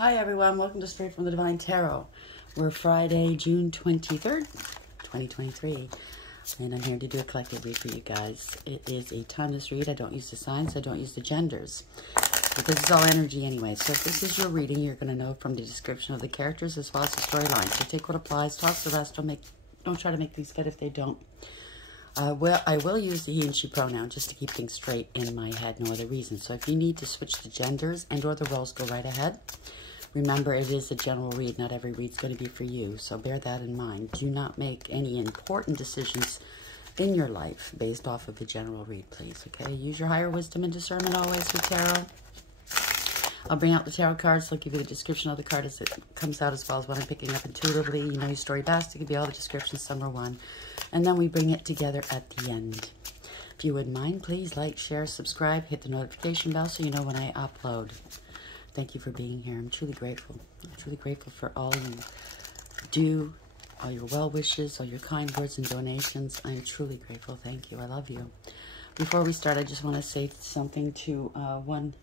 Hi everyone, welcome to Straight from the Divine Tarot. We're Friday, June 23rd, 2023, and I'm here to do a collective read for you guys. It is a timeless read. I don't use the signs, I don't use the genders, because it's all energy anyway. So if this is your reading, you're going to know from the description of the characters as well as the storyline. So take what applies, toss the rest. Don't try to make things fit if they don't. I will use the he and she pronoun just to keep things straight in my head, no other reason. So if you need to switch the genders and or the roles, go right ahead. Remember, it is a general read. Not every read's going to be for you, so bear that in mind. Do not make any important decisions in your life based off of the general read, please, okay? Use your higher wisdom and discernment always with tarot. I'll bring out the tarot cards. I'll give you the description of the card as it comes out, as well as what I'm picking up intuitively. You know your story best. It could be all the descriptions, some are one. And then we bring it together at the end. If you wouldn't mind, please like, share, subscribe, hit the notification bell so you know when I upload. Thank you for being here. I'm truly grateful. I'm truly grateful for all you do, all your well wishes, all your kind words and donations. I am truly grateful. Thank you. I love you. Before we start, I just want to say something to one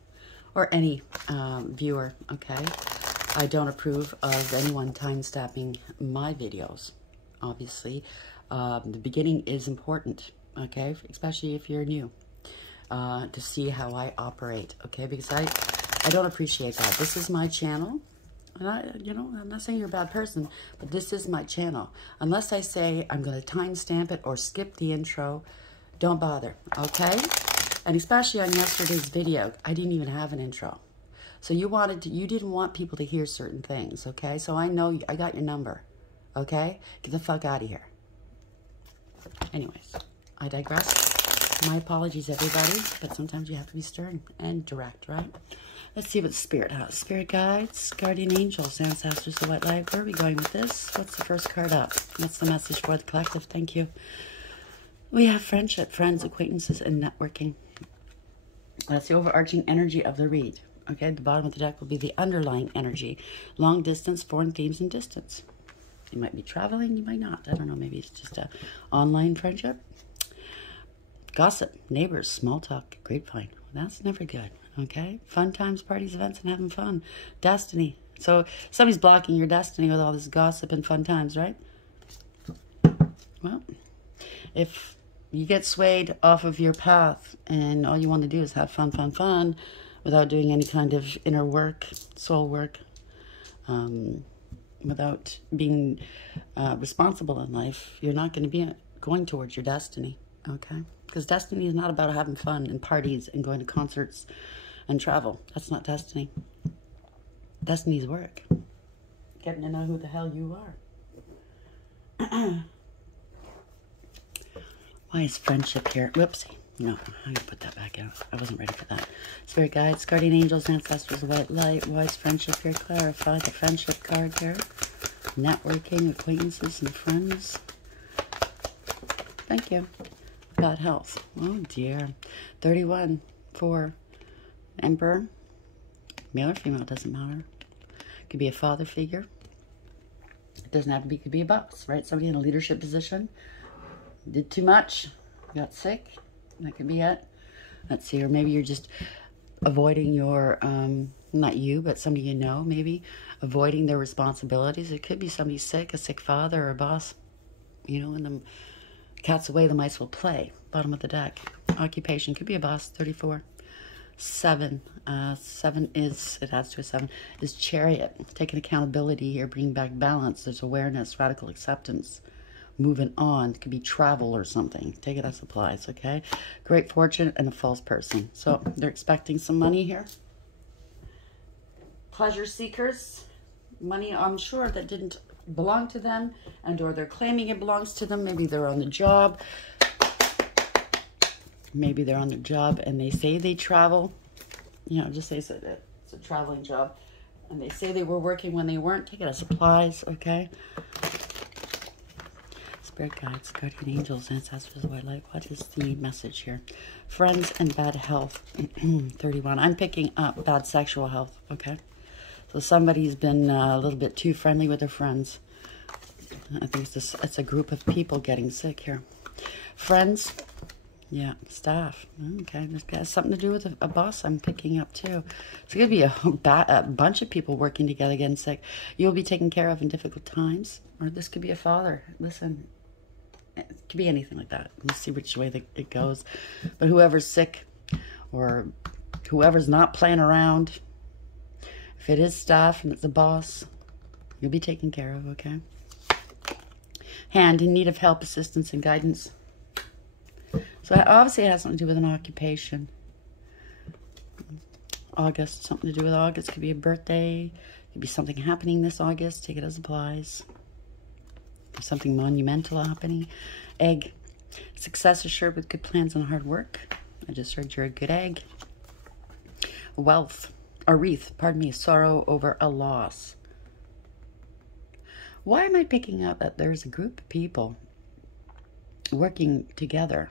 or any viewer, okay? I don't approve of anyone time-stamping my videos, obviously. The beginning is important, okay? Especially if you're new, to see how I operate, okay? Because I don't appreciate that. This is my channel. And I'm not saying you're a bad person, but this is my channel. Unless I say I'm going to timestamp it or skip the intro, don't bother, okay? And especially on yesterday's video, I didn't even have an intro. So you didn't want people to hear certain things, okay? So I know, I got your number, okay? Get the fuck out of here. Anyways, I digress. My apologies, everybody, but sometimes you have to be stern and direct, right? Let's see what Spirit has. Spirit guides, guardian angels, ancestors, the white light. Where are we going with this? What's the first card up? What's the message for the collective? Thank you. We have friendship, friends, acquaintances, and networking. That's the overarching energy of the read. Okay, the bottom of the deck will be the underlying energy. Long distance, foreign themes, and distance. You might be traveling, you might not. I don't know, maybe it's just a online friendship. Gossip, neighbors, small talk, grapevine. Well, that's never good. Okay, fun times, parties, events, and having fun. Destiny. So somebody's blocking your destiny with all this gossip and fun times, right? Well, if you get swayed off of your path and all you want to do is have fun, fun, fun, without doing any kind of inner work, soul work, without being responsible in life, you're not going to be going towards your destiny, okay? Because destiny is not about having fun and parties and going to concerts and travel. That's not destiny. Destiny's work. Getting to know who the hell you are. Why is friendship here? Whoopsie. No, I'm going to put that back out. I wasn't ready for that. Spirit guides, guardian angels, ancestors, white light. Why is friendship here? Clarify the friendship card here. Networking, acquaintances, and friends. Thank you. God health. Oh dear. 31 for Emperor. Male or female, doesn't matter. Could be a father figure. It doesn't have to be, could be a boss, right? Somebody in a leadership position. Did too much. Got sick. That could be it. Let's see. Or maybe you're just avoiding your, not you, but somebody you know, maybe. Avoiding their responsibilities. It could be somebody sick, a sick father or a boss. You know, and the cat's away, the mice will play. Bottom of the deck. Occupation. Could be a boss. 34. 7. 7 is, it adds to a 7, is chariot. Taking accountability here, bringing back balance. There's awareness, radical acceptance. Moving on. It could be travel or something. Take it as supplies, okay? Great fortune and a false person. So they're expecting some money here. Pleasure seekers. Money, I'm sure, that didn't belong to them, and or they're claiming it belongs to them. Maybe they're on the job. Maybe they're on their job and they say they travel. You know, just say it's a traveling job. And they say they were working when they weren't. Take it as supplies, okay? Spirit guides, guardian angels, ancestors, white light. What is the message here? Friends and bad health. 31. I'm picking up bad sexual health, okay? So somebody's been a little bit too friendly with their friends. I think it's a group of people getting sick here. Friends, Yeah, staff. Okay, this has something to do with a boss I'm picking up too. It's going to be a bunch of people working together getting sick. You'll be taken care of in difficult times. Or this could be a father. Listen, it could be anything like that. Let's see which way it goes. But whoever's sick or whoever's not playing around, if it is staff and it's a boss, you'll be taken care of, okay? Hand, in need of help, assistance, and guidance. So obviously it has something to do with an occupation. August, something to do with August. Could be a birthday. Could be something happening this August. Take it as applies. Something monumental happening. Egg, success assured with good plans and hard work. I just heard you're a good egg. Wealth, or wreath, pardon me, sorrow over a loss. Why am I picking up that there's a group of people working together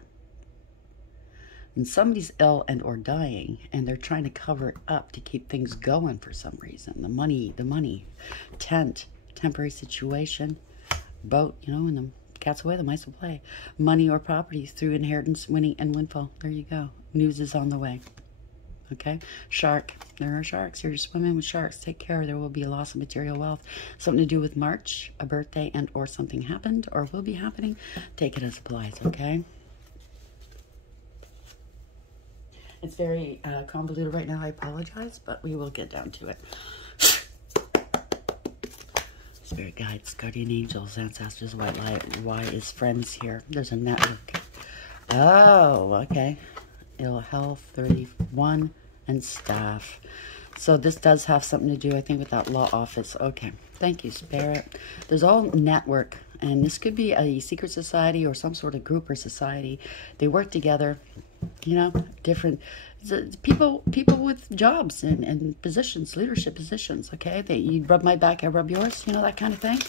and somebody's ill and or dying and they're trying to cover it up to keep things going for some reason? The money, tent, temporary situation, boat, you know, and the cat's away, the mice will play. Money or property through inheritance, winning, and windfall. There you go. News is on the way. Okay, shark. There are sharks. You're swimming with sharks. Take care. There will be a loss of material wealth. Something to do with March, a birthday, and or something happened or will be happening. Take it as applies, okay? It's very convoluted right now. I apologize, but we will get down to it. Spirit guides, guardian angels, ancestors, white light. Why is friends here? There's a network. Oh, okay. Ill health, 31, and staff. So this does have something to do, I think, with that law office. Okay, thank you, Spirit. There's all network, and this could be a secret society or some sort of group or society. They work together, you know, different people with jobs and positions, leadership positions. Okay, you rub my back, I rub yours. You know, that kind of thing.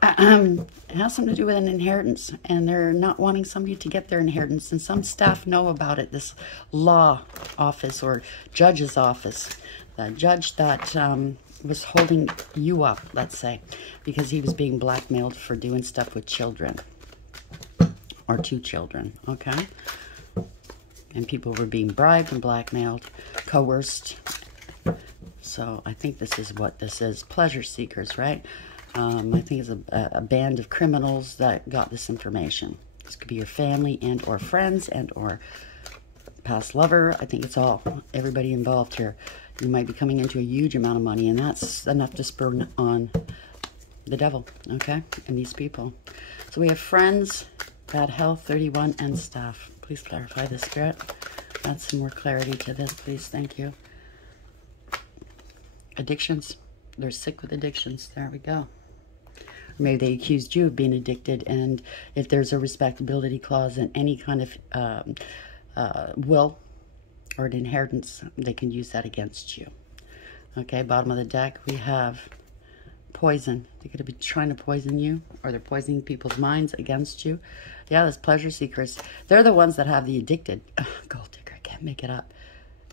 It has something to do with an inheritance, and they're not wanting somebody to get their inheritance, and some staff know about it. This law office or judge's office, the judge that was holding you up, let's say, because he was being blackmailed for doing stuff with children or 2 children, okay? And people were being bribed and blackmailed, coerced. So I think this is what this is. Pleasure seekers, right? I think it's a band of criminals that got this information. This could be your family and or friends and or past lover. I think it's all, everybody involved here. You might be coming into a huge amount of money, and that's enough to spur on the devil, okay, and these people. So we have friends, bad health, 31, and staff. Please clarify this, Spirit. Add some more clarity to this, please. Thank you. Addictions. They're sick with addictions. There we go. Maybe they accused you of being addicted, and if there's a respectability clause in any kind of will or an inheritance, they can use that against you. Okay, bottom of the deck, we have poison. They're going to be trying to poison you, or they're poisoning people's minds against you. Yeah, there's pleasure seekers. They're the ones that have the addicted. Gold digger, I can't make it up.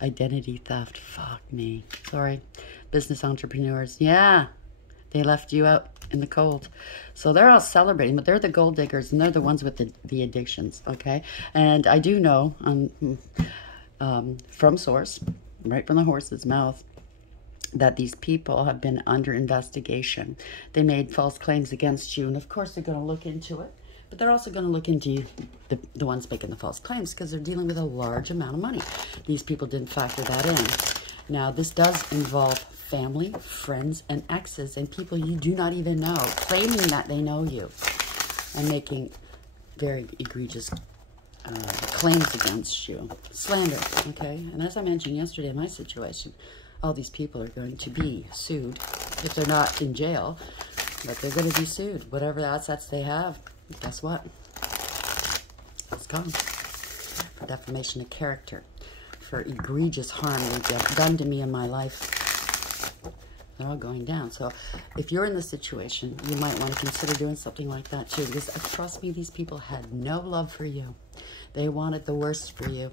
Identity theft. Fuck me. Sorry. Business entrepreneurs. Yeah. They left you out in the cold. So they're all celebrating, but they're the gold diggers, and they're the ones with the addictions, okay? And I do know from source, right from the horse's mouth, that these people have been under investigation. They made false claims against you, and of course they're going to look into it. But they're also going to look into the ones making the false claims, because they're dealing with a large amount of money. These people didn't factor that in. Now, this does involve family, friends, and exes, and people you do not even know, claiming that they know you and making very egregious claims against you. Slander, okay? And as I mentioned yesterday in my situation, all these people are going to be sued if they're not in jail, but they're going to be sued. Whatever assets they have, guess what? It's gone. For defamation of character, for egregious harm they've done to me in my life. They're all going down. So if you're in this situation, you might want to consider doing something like that too, because trust me, these people had no love for you. They wanted the worst for you.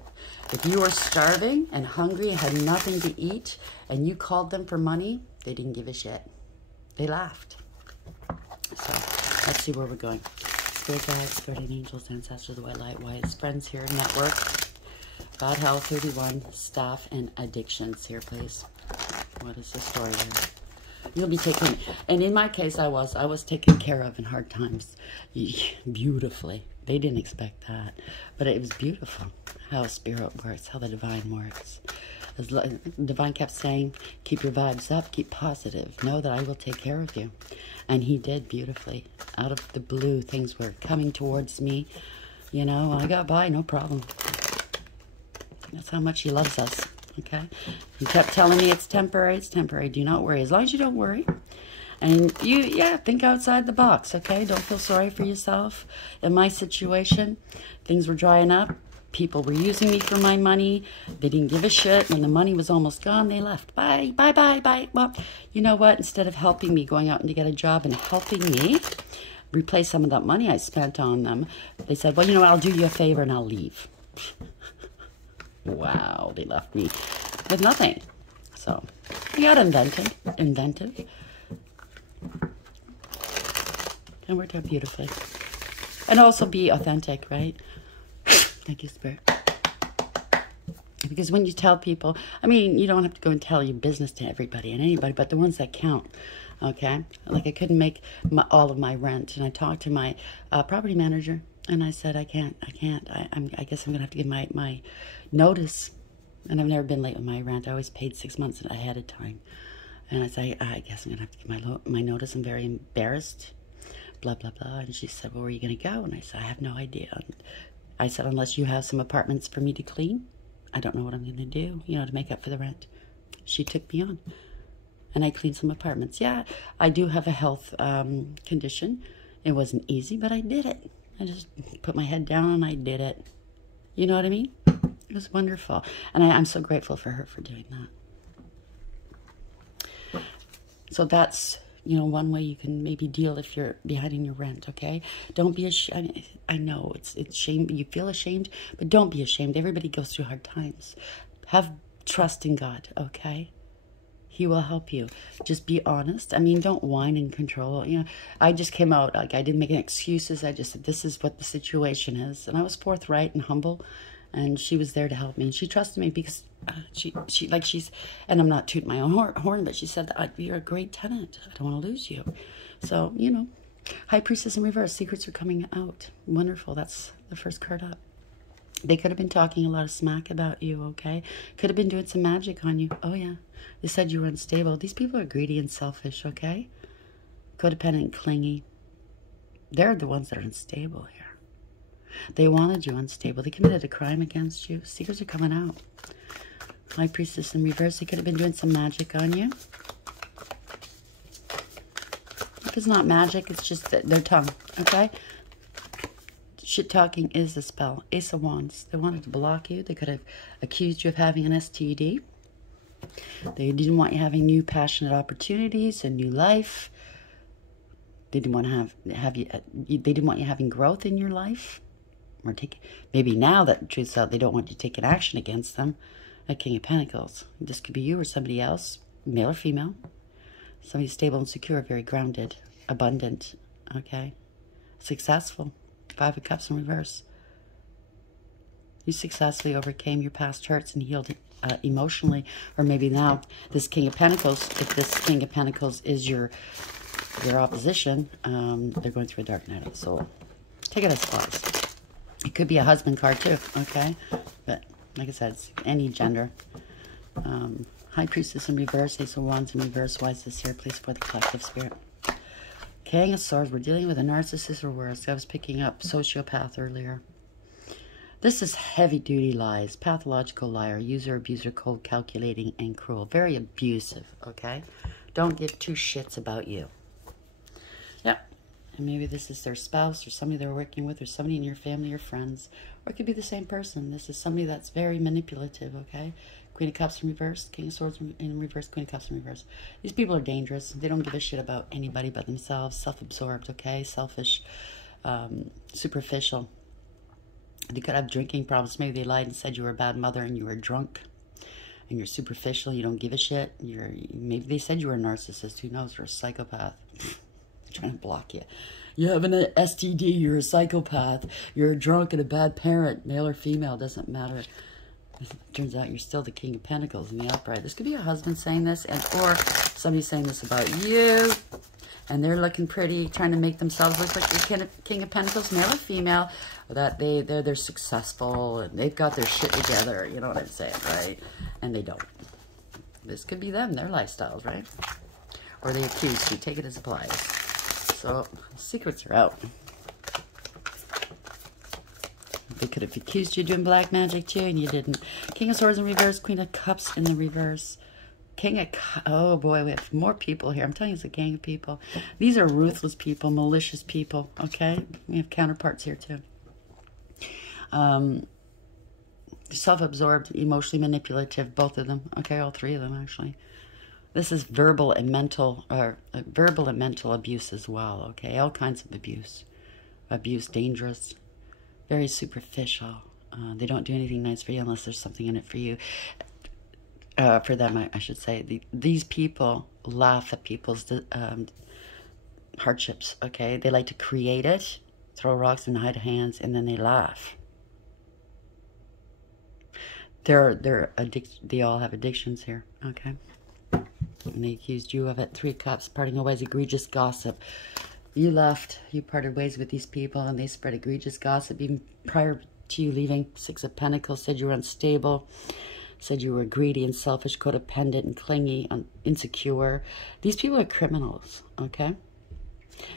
If you were starving and hungry and had nothing to eat and you called them for money, they didn't give a shit. They laughed. So let's see where we're going. Spirit guides, guardian angels, ancestors, the white light, wise friends here, network, God, health, 31, staff, and addictions here, please. What is the story here? You'll be taken, and in my case, I was taken care of in hard times, beautifully. They didn't expect that, but it was beautiful how spirit works, how the divine works. As the divine kept saying, keep your vibes up, keep positive, know that I will take care of you. And he did beautifully. Out of the blue, things were coming towards me. You know, I got by, no problem. That's how much he loves us, okay? He kept telling me it's temporary, do not worry. As long as you don't worry. And you, think outside the box, okay? Don't feel sorry for yourself. In my situation, things were drying up. People were using me for my money. They didn't give a shit. When the money was almost gone, they left. Bye, bye, bye, bye. Well, you know what? Instead of helping me, going out and to get a job and helping me replace some of that money I spent on them, they said, well, you know what? I'll do you a favor and I'll leave. Wow, they left me with nothing. So, I got inventive. And worked out beautifully. And also be authentic, right? Thank you, Spirit. Because when you tell people, I mean, you don't have to go and tell your business to everybody and anybody, but the ones that count, okay? Like I couldn't make all of my rent, and I talked to my property manager, and I said, I can't. I guess I'm going to have to give my notice, and I've never been late with my rent. I always paid 6 months ahead of time. And I said, I guess I'm going to have to give my notice. I'm very embarrassed, blah, blah, blah. And she said, well, where are you going to go? And I said, I have no idea. And I said, unless you have some apartments for me to clean, I don't know what I'm going to do, to make up for the rent. She took me on, and I cleaned some apartments. Yeah, I do have a health condition. It wasn't easy, but I did it. I just put my head down and I did it. You know what I mean? It was wonderful. And I'm so grateful for her for doing that. So that's, one way you can maybe deal if you're behind in your rent, okay? Don't be ashamed. I know it's shame. You feel ashamed, but don't be ashamed. Everybody goes through hard times. Have trust in God, okay? He will help you. Just be honest. I mean, don't whine and control. I just came out, I didn't make any excuses. I just said, this is what the situation is. And I was forthright and humble. And she was there to help me. And she trusted me because she's, and I'm not tooting my own horn, but she said, you're a great tenant. I don't want to lose you. So, High Priestess in reverse. Secrets are coming out. Wonderful. That's the first card up. They could have been talking a lot of smack about you, okay? Could have been doing some magic on you. Oh, yeah. They said you were unstable. These people are greedy and selfish, okay? Codependent, clingy. They're the ones that are unstable here. They wanted you unstable. They committed a crime against you. Secrets are coming out. High Priestess in reverse. They could have been doing some magic on you. If it's not magic, it's just their tongue, okay? Shit talking is a spell. Ace of Wands. They wanted to block you. They could have accused you of having an STD. They didn't want you having new passionate opportunities, a new life. They didn't want to have you. They didn't want you having growth in your life. Or maybe now that the truth's out, they don't want you taking action against them. A King of Pentacles. This could be you or somebody else, male or female. Somebody stable and secure, very grounded, abundant, okay? Successful. 5 of Cups in reverse. You successfully overcame your past hurts and healed emotionally. Or maybe now, this King of Pentacles, if this King of Pentacles is your opposition, they're going through a dark night of the soul. Take it as flies. It could be a husband card too, okay? But like I said, it's any gender. High Priestess in reverse, Ace of Wands in reverse. Why is this here, please, for the collective spirit? King of Swords, we're dealing with a narcissist or worse. I was picking up sociopath earlier. This is heavy-duty lies, pathological liar, user, abuser, cold, calculating, and cruel. Very abusive, okay? Don't give two shits about you. Yep. And maybe this is their spouse or somebody they're working with or somebody in your family or friends. Or it could be the same person. This is somebody that's very manipulative, okay? Queen of Cups in reverse, King of Swords in reverse, Queen of Cups in reverse. These people are dangerous. They don't give a shit about anybody but themselves. Self-absorbed, okay? Selfish, superficial. They could have drinking problems. Maybe they lied and said you were a bad mother and you were drunk. And you're superficial. You don't give a shit. Maybe they said you were a narcissist. Who knows? Or a psychopath. trying to block you. You have an STD, you're a psychopath, you're a drunk and a bad parent, male or female, doesn't matter. It turns out you're still the King of Pentacles in the upright. This could be a husband saying this, and or somebody saying this about you, and they're looking pretty, trying to make themselves look like the King of Pentacles, male or female, that they're successful, and they've got their shit together, you know what I'm saying, right? And they don't. This could be them, their lifestyles, right? Or they accuse you, take it as applies. So, secrets are out. They could have accused you of doing black magic too, and you didn't. King of Swords in reverse, Queen of Cups in the reverse. King of oh boy, we have more people here. I'm telling you, it's a gang of people. These are ruthless people, malicious people, okay? We have counterparts here too. Self-absorbed, emotionally manipulative, both of them. Okay, all three of them actually. This is verbal and mental abuse as well, okay? All kinds of abuse. Abuse, dangerous. Very superficial. They don't do anything nice for you unless there's something in it for you. For them, I should say. These people laugh at people's hardships, okay? They like to create it, throw rocks and hide hands, and then they laugh. They all have addictions here, okay? And they accused you of it. 3 Cups, parting ways, egregious gossip. You left, you parted ways with these people, and they spread egregious gossip even prior to you leaving. 6 of Pentacles, said you were unstable, said you were greedy and selfish, codependent and clingy, insecure. These people are criminals, okay?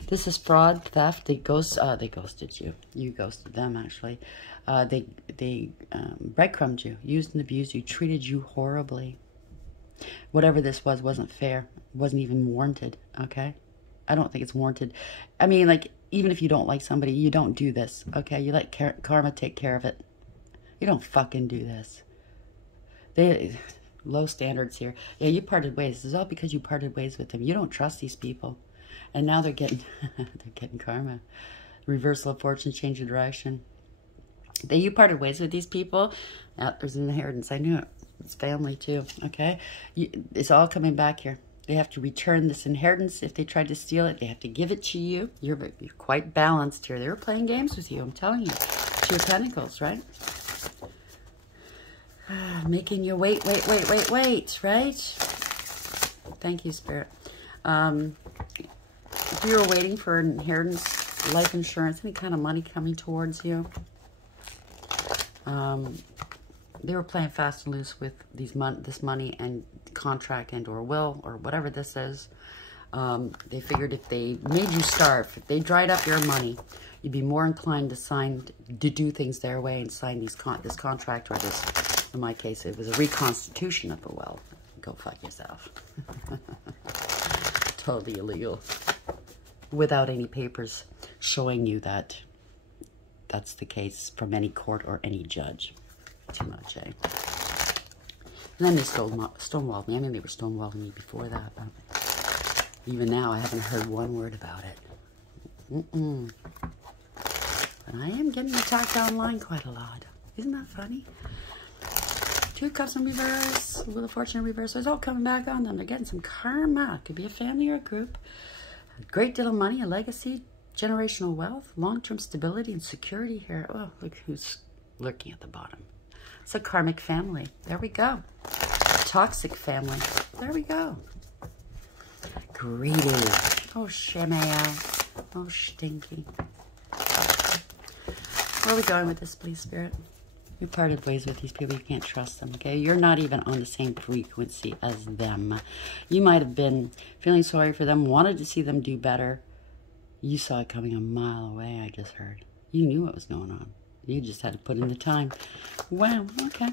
This is fraud, theft. They ghosted you. You ghosted them, actually. They breadcrumbed you, used and abused you, treated you horribly. Whatever this was wasn't fair. It wasn't even warranted, okay? I don't think it's warranted. I mean, like, even if you don't like somebody, you don't do this, okay? You let karma take care of it. You don't fucking do this. Low standards here. Yeah, you parted ways. This is all because you parted ways with them. You don't trust these people. And now they're getting, they're getting karma. Reversal of fortune, change of direction. You parted ways with these people. Now, there's an inheritance. I knew it. It's family too, okay? It's all coming back here. They have to return this inheritance. If they tried to steal it, they have to give it to you. You're quite balanced here. They were playing games with you, I'm telling you. It's your Pentacles, right? Making you wait, right? Thank you, Spirit. If you were waiting for an inheritance, life insurance, any kind of money coming towards you, they were playing fast and loose with this money and contract and or will or whatever this is. They figured if they made you starve, if they dried up your money, you'd be more inclined to do things their way and sign this contract, or this, in my case, it was a reconstitution of the will. Go fuck yourself. Totally illegal. Without any papers showing you that that's the case from any court or any judge. Too much, eh? And then they stonewalled me. I mean, they were stonewalling me before that, but even now, I haven't heard one word about it. But I am getting attacked online quite a lot. Isn't that funny? 2 Cups in reverse, Wheel of Fortune in reverse. So it's all coming back on them. They're getting some karma. Could be a family or a group. A great deal of money, a legacy, generational wealth, long-term stability and security here. Oh, look who's lurking at the bottom. It's a karmic family. There we go. Toxic family. There we go. Greedy. Oh, shemaya. Oh, stinky. Where are we going with this, please, Spirit? You parted ways with these people. You can't trust them, okay? You're not even on the same frequency as them. You might have been feeling sorry for them, wanted to see them do better. You saw it coming a mile away, I just heard. You knew what was going on. You just had to put in the time. Wow, okay.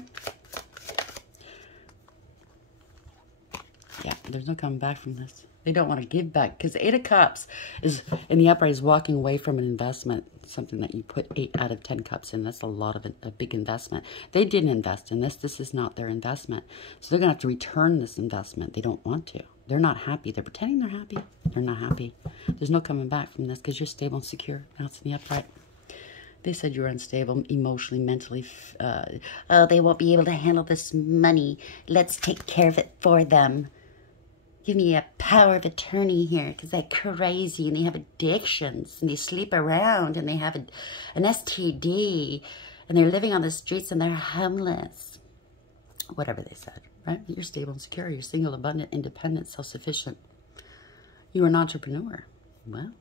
Yeah, there's no coming back from this. They don't want to give back, because 8 of Cups is, in the upright, is walking away from an investment, something that you put 8 out of 10 cups in. That's a lot of a big investment. They didn't invest in this. This is not their investment. So they're going to have to return this investment. They don't want to. They're not happy. They're pretending they're happy. They're not happy. There's no coming back from this, because you're stable and secure. Now it's in the upright. They said you were unstable, emotionally, mentally. Oh, they won't be able to handle this money. Let's take care of it for them. give me a power of attorney here because they're crazy and they have addictions and they sleep around and they have an STD and they're living on the streets and they're homeless. Whatever they said, right? You're stable and secure. You're single, abundant, independent, self-sufficient. You're an entrepreneur. Well,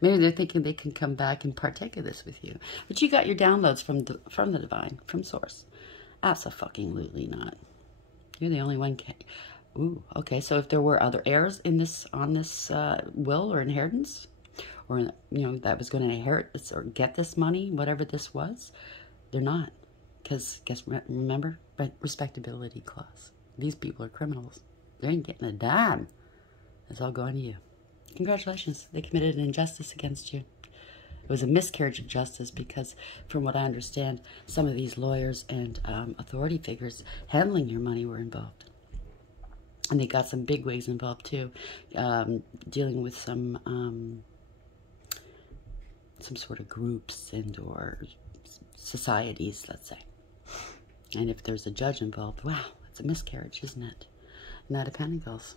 maybe they're thinking they can come back and partake of this with you. But you got your downloads from the divine, from source. Absolutely not. You're the only one. Ooh, okay. So if there were other heirs in this, on this will or inheritance, or you know that was going to inherit this or get this money, whatever this was, they're not, because remember, respectability clause. These people are criminals. They ain't getting a dime. It's all going to you. Congratulations. They committed an injustice against you. It was a miscarriage of justice because, from what I understand, some of these lawyers and authority figures handling your money were involved. And they got some bigwigs involved, too, dealing with some sort of groups and or societies, let's say. And if there's a judge involved, wow, it's a miscarriage, isn't it? Knight of Pentacles.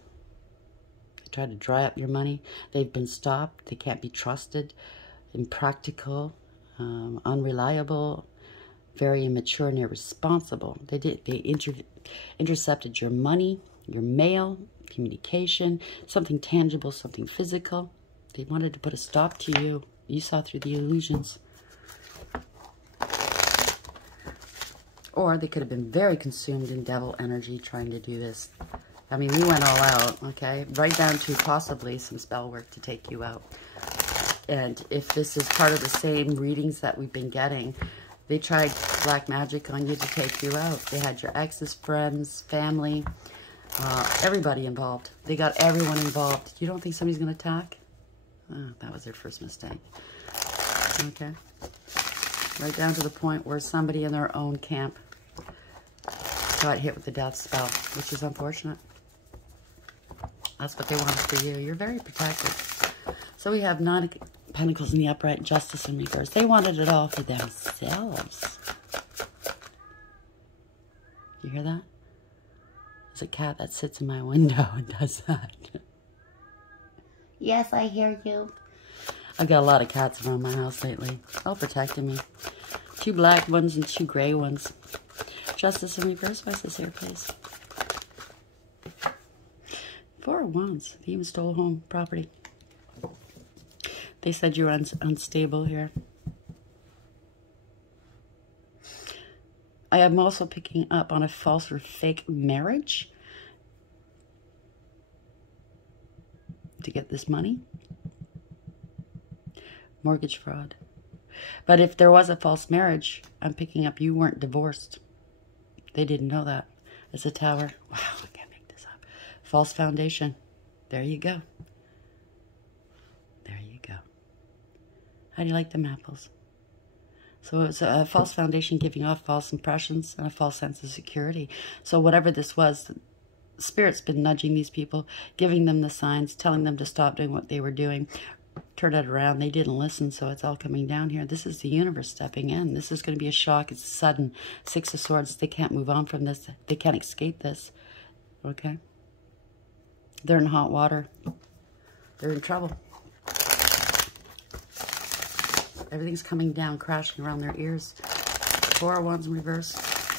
They try to dry up your money. They've been stopped. They can't be trusted. Impractical, unreliable, very immature and irresponsible. They intercepted your money, your mail, communication, something tangible, something physical. They wanted to put a stop to you. You saw through the illusions. Or they could have been very consumed in devil energy trying to do this. I mean, we went all out, okay? Right down to possibly some spell work to take you out. And if this is part of the same readings that we've been getting, they tried black magic on you to take you out. They had your exes, friends, family, everybody involved. They got everyone involved. You don't think somebody's going to attack? Oh, that was their first mistake. Okay. Right down to the point where somebody in their own camp got hit with the death spell, which is unfortunate. That's what they wanted for you. You're very protected. So we have Nine of Pentacles in the upright, Justice in reverse. They wanted it all for themselves. You hear that? There's a cat that sits in my window and does that. Yes, I hear you. I've got a lot of cats around my house lately, all protecting me. 2 black ones and 2 gray ones. Justice in reverse. Why is this here, please? 4 of Wands. They even stole home property. They said you were unstable here. I am also picking up on a false or fake marriage to get this money. Mortgage fraud. But if there was a false marriage, I'm picking up you weren't divorced. They didn't know that. It's a Tower. Wow, I can't make this up. False foundation. There you go. There you go. How do you like them apples? So it's a false foundation giving off false impressions and a false sense of security. So whatever this was, Spirit's been nudging these people, giving them the signs, telling them to stop doing what they were doing. Turn it around. They didn't listen, so it's all coming down here. This is the universe stepping in. This is going to be a shock. It's sudden. 6 of Swords. They can't move on from this. They can't escape this. Okay? They're in hot water. They're in trouble. Everything's coming down, crashing around their ears. 4 of Wands in reverse.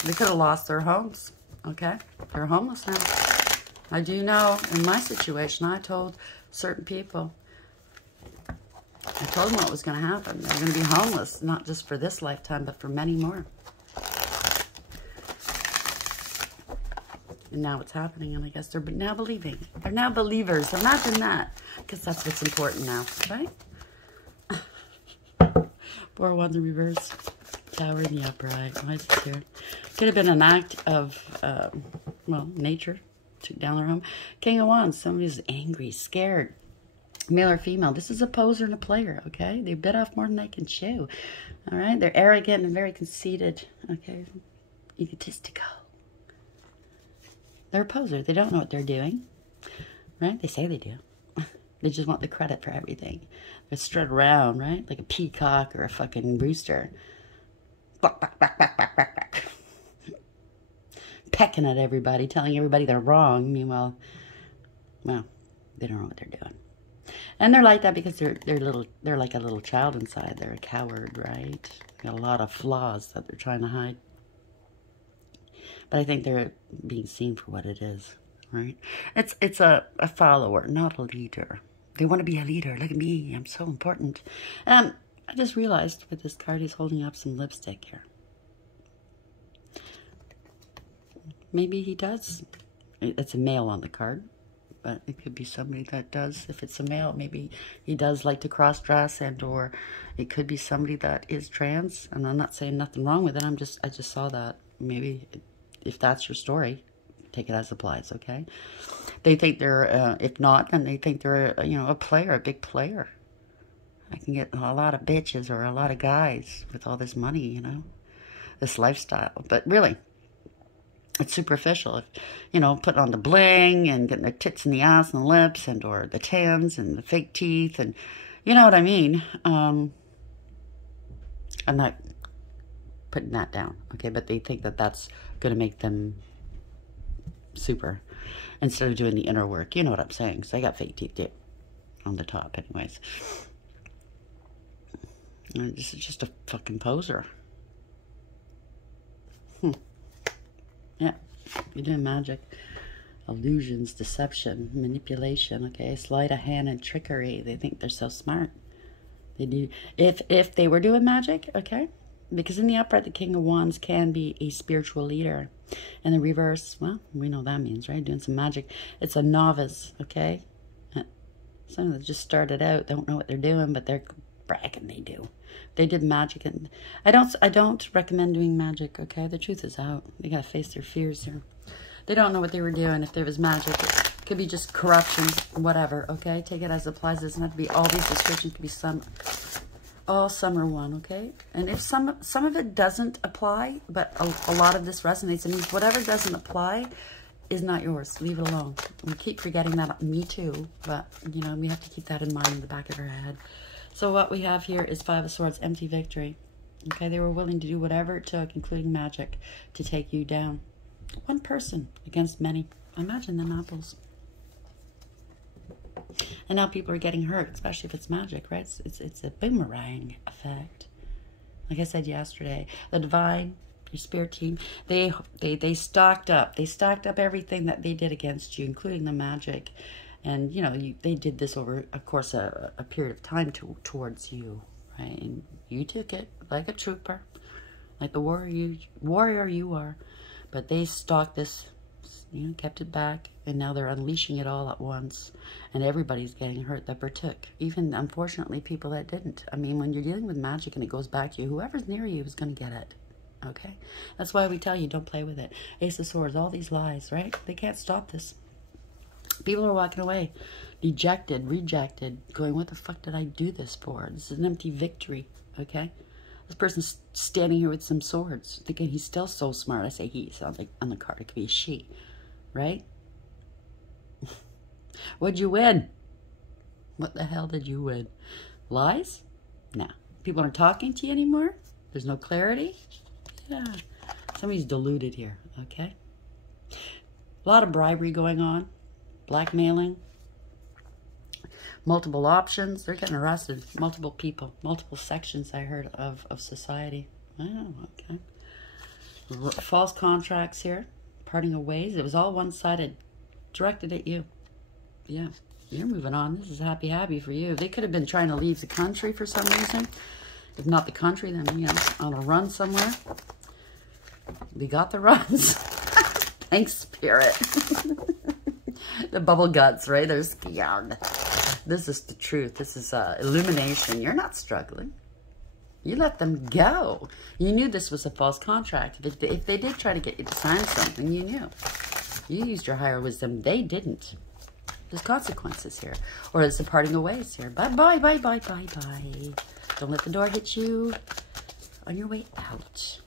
They could have lost their homes. Okay? They're homeless now. I do know, in my situation, I told certain people, I told them what was going to happen. They're going to be homeless, not just for this lifetime, but for many more. And now it's happening, and I guess they're now believing. They're now believers. Imagine that, because that's what's important now, right? 4 of Wands in reverse. Tower in the upright. Why is this here? Could have been an act of, well, nature. Took down their home. King of Wands. Somebody's angry, scared. Male or female. This is a poser and a player, okay? They bit off more than they can chew. All right? They're arrogant and very conceited, okay? Egotistical. They're a poser. They don't know what they're doing, right? They say they do. They just want the credit for everything. They strut around, right? Like a peacock or a fucking rooster. Buck, buck, buck, buck, buck, buck, buck. pecking at everybody, telling everybody they're wrong. Meanwhile, well, they don't know what they're doing. And they're like that because they're like a little child inside. They're a coward, right? Got a lot of flaws that they're trying to hide. But I think they're being seen for what it is, right? It's a follower, not a leader. They want to be a leader. Look at me. I'm so important. I just realized with this card, he's holding up some lipstick here. Maybe he does. It's a male on the card. But it could be somebody that does. If it's a male, maybe he does like to cross-dress, and or it could be somebody that is trans. And I'm not saying nothing wrong with it. I just saw that. Maybe if that's your story, take it as applies, okay? They think they're, if not, then they think they're, a player, a big player. I can get a lot of bitches or a lot of guys with all this money, this lifestyle. But really, it's superficial. If, putting on the bling and getting the tits and the ass and the lips and or the tans and the fake teeth and you know what I mean. I'm not putting that down, okay? But they think that that's going to make them super instead of doing the inner work. You know what I'm saying? So I got fake teeth on the top anyways. And this is just a fucking poser. Yeah, you're doing magic, illusions, deception, manipulation, okay? Sleight of hand and trickery. They think they're so smart. They do. If they were doing magic, okay? Because in the upright, the King of Wands can be a spiritual leader. In the reverse, well, we know what that means, right? Doing some magic. It's a novice, okay? Some of them just started out, don't know what they're doing, but they're bragging they do. They did magic, and I don't recommend doing magic, okay? The truth is out. They gotta face their fears here. They don't know what they were doing. If there was magic, it could be just corruption, whatever, okay? Take it as it applies. It doesn't have to be all these descriptions. Could be all summer one, okay? And if some of it doesn't apply, but a lot of this resonates, it means whatever doesn't apply is not yours. Leave it alone. We keep forgetting that. Me too, but we have to keep that in mind in the back of our head. So what we have here is Five of Swords, empty victory. Okay, they were willing to do whatever it took, including magic, to take you down. One person against many. Imagine them apples. And now people are getting hurt, especially if it's magic, right? It's a boomerang effect. Like I said yesterday, the divine, your spirit team, they stocked up. They stocked up everything that they did against you, including the magic. And, they did this over, of course, a period of time towards you, right? And you took it like a trooper, like the warrior you are. But they stalked this, kept it back, and now they're unleashing it all at once. And everybody's getting hurt that partook. Even, unfortunately, people that didn't. I mean, when you're dealing with magic and it goes back to you, whoever's near you is going to get it, okay? That's why we tell you, don't play with it. Ace of Swords, all these lies, right? They can't stop this. People are walking away, dejected, rejected, going, what the fuck did I do this for? This is an empty victory, okay? This person's standing here with some swords, thinking he's still so smart. I say he, sounds like on the card, it could be a she, right? What'd you win? What the hell did you win? Lies? No. People aren't talking to you anymore? There's no clarity? Yeah. Somebody's deluded here, okay? A lot of bribery going on. Blackmailing, multiple options. They're getting arrested. Multiple people, multiple sections I heard of society. Oh, okay. False contracts here, parting of ways. It was all one-sided, directed at you. Yeah, you're moving on. This is happy for you. They could have been trying to leave the country for some reason. If not the country, then, on a run somewhere. They got the runs. Thanks, Spirit. The bubble guts, right? They're scared. This is the truth. This is illumination. You're not struggling. You let them go. You knew this was a false contract. If they did try to get you to sign something, you knew. You used your higher wisdom. They didn't. There's consequences here. Or there's a parting of ways here. Bye-bye, bye-bye, bye-bye. Don't let the door hit you on your way out.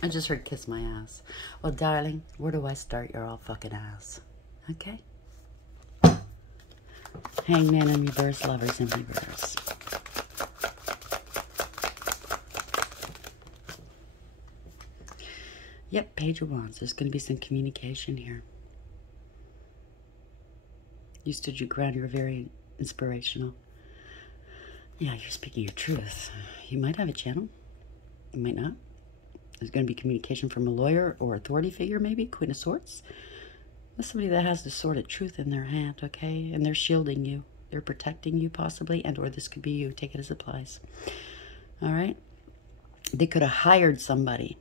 I just heard kiss my ass. Well, darling, where do I start? You're all fucking ass. Okay? Hangman in reverse, lovers in reverse. Yep, Page of Wands. There's going to be some communication here. You stood your ground. You're very inspirational. Yeah, you're speaking your truth. You might have a channel. You might not. There's going to be communication from a lawyer or authority figure, maybe. Queen of Swords. That's somebody that has the sword of truth in their hand, okay? And they're shielding you. They're protecting you, possibly. And or this could be you. Take it as applies. All right? They could have hired somebody.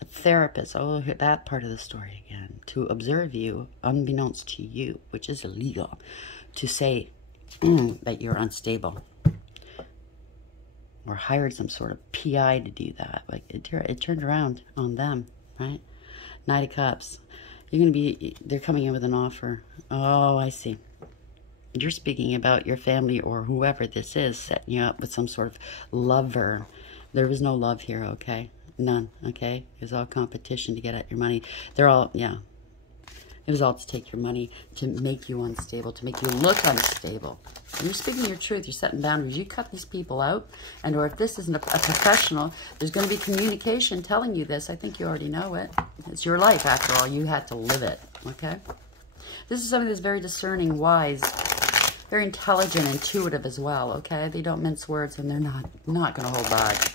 A therapist. Oh, that part of the story again. To observe you, unbeknownst to you, which is illegal. To say that you're unstable. Or hired some sort of PI to do that. Like, it turned around on them, right? Knight of Cups. You're going to be, they're coming in with an offer. Oh, I see. You're speaking about your family or whoever this is setting you up with some sort of lover. There was no love here, okay? None, okay? It was all competition to get at your money. They're all, yeah. It was all to take your money, to make you unstable, to make you look unstable. You're speaking your truth. You're setting boundaries. You cut these people out. And or if this isn't a professional, there's going to be communication telling you this. I think you already know it. It's your life, after all. You had to live it, okay? This is somebody that's very discerning, wise, very intelligent, intuitive as well, okay? They don't mince words, and they're not going to hold back.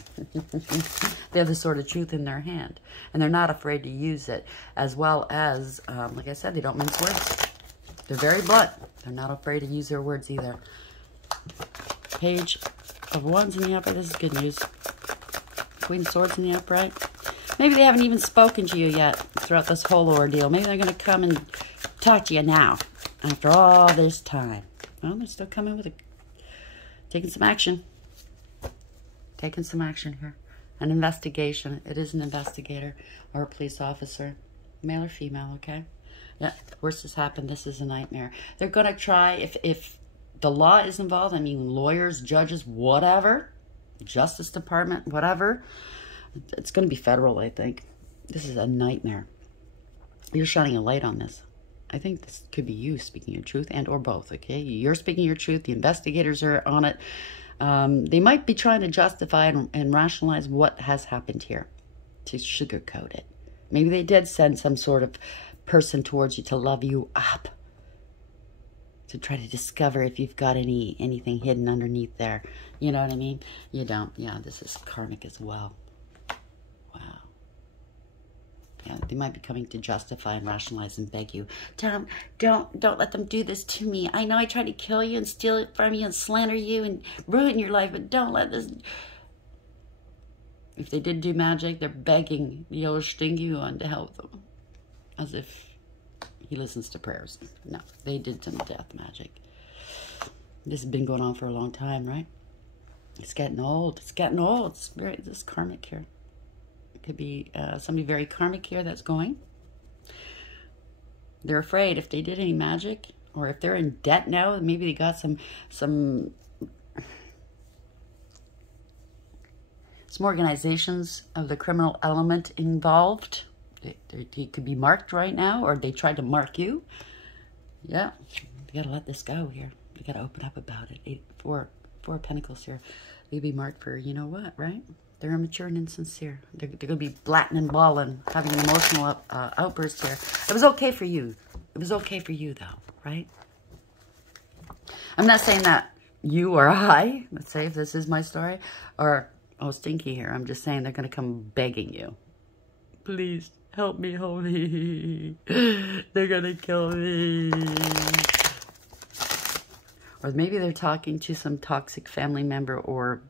They have the sword of truth in their hand, and they're not afraid to use it, as well as, like I said, they don't mince words. They're very blunt. They're not afraid to use their words either. Page of Wands in the upright. This is good news. Queen of Swords in the upright. Maybe they haven't even spoken to you yet throughout this whole ordeal. Maybe they're going to come and talk to you now, after all this time. Well, they're still coming with taking some action. Taking some action here. An investigation. It is an investigator or a police officer. Male or female, okay? Yeah, worst has happened. This is a nightmare. They're going to try, if the law is involved, I mean lawyers, judges, whatever, Justice Department, whatever. It's going to be federal, I think. This is a nightmare. You're shining a light on this. I think this could be you speaking your truth and or both, okay? You're speaking your truth. The investigators are on it. They might be trying to justify and rationalize what has happened here, to sugarcoat it. Maybe they did send some sort of person towards you to love you up, to try to discover if you've got anything hidden underneath there. You know what I mean? You don't. Yeah, this is karmic as well. Wow. Yeah, they might be coming to justify and rationalize and beg you. Tom, don't let them do this to me. I know I tried to kill you and steal it from you and slander you and ruin your life, but don't let this. If they did do magic, they're begging the old stingy one to help them. As if he listens to prayers. No, they did some death magic. This has been going on for a long time, right? It's getting old. It's getting old. It's very, this karmic here. It could be somebody very karmic here that's going. They're afraid if they did any magic, or if they're in debt now, maybe they got some organizations of the criminal element involved. They could be marked right now, or they tried to mark you. Yeah, you gotta let this go here. You gotta open up about it. Four of Pentacles here. They'd be marked for, you know what, right? They're immature and insincere. They're gonna be blatting and bawling, having an emotional outburst here. It was okay for you. It was okay for you, though, right? I'm not saying that you or I, let's say if this is my story, or oh, stinky here. I'm just saying they're gonna come begging you. Please. Help me, holy. They're gonna kill me. Or maybe they're talking to some toxic family member or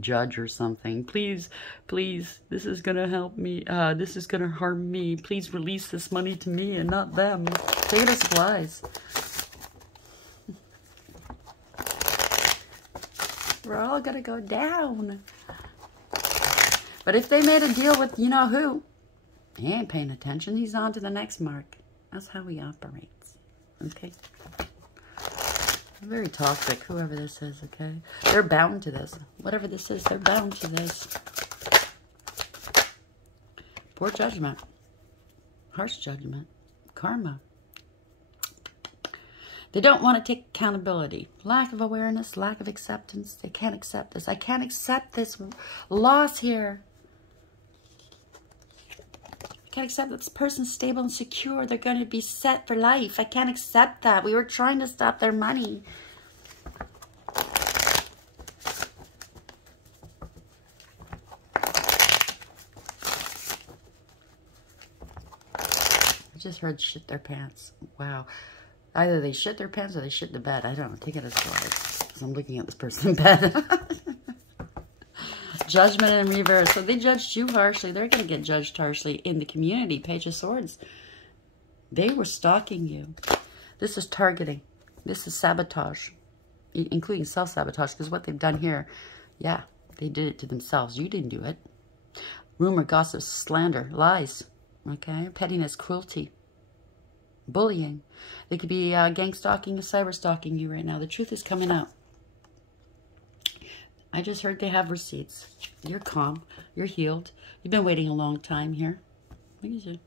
judge or something. Please, please, this is gonna help me. This is gonna harm me. Please release this money to me and not them. Take it as supplies. We're all gonna go down. But if they made a deal with you know who, he ain't paying attention. He's on to the next mark. That's how he operates. Okay? Very toxic, whoever this is, okay? They're bound to this. Whatever this is, they're bound to this. Poor judgment. Harsh judgment. Karma. They don't want to take accountability. Lack of awareness, lack of acceptance. They can't accept this. I can't accept this loss here. I can't accept that this person's stable and secure. They're going to be set for life. I can't accept that. We were trying to stop their money. I just heard shit their pants. Wow. Either they shit their pants or they shit the bed. I don't know. Take it as it was. Because I'm looking at this person in bed. Judgment in reverse. So they judged you harshly. They're going to get judged harshly in the community. Page of Swords. They were stalking you. This is targeting. This is sabotage. Including self-sabotage. Because what they've done here, yeah, they did it to themselves. You didn't do it. Rumor, gossip, slander, lies. Okay? Pettiness, cruelty. Bullying. They could be gang stalking and cyber stalking you right now. The truth is coming out. I just heard they have receipts. You're calm. You're healed. You've been waiting a long time here. Look at you.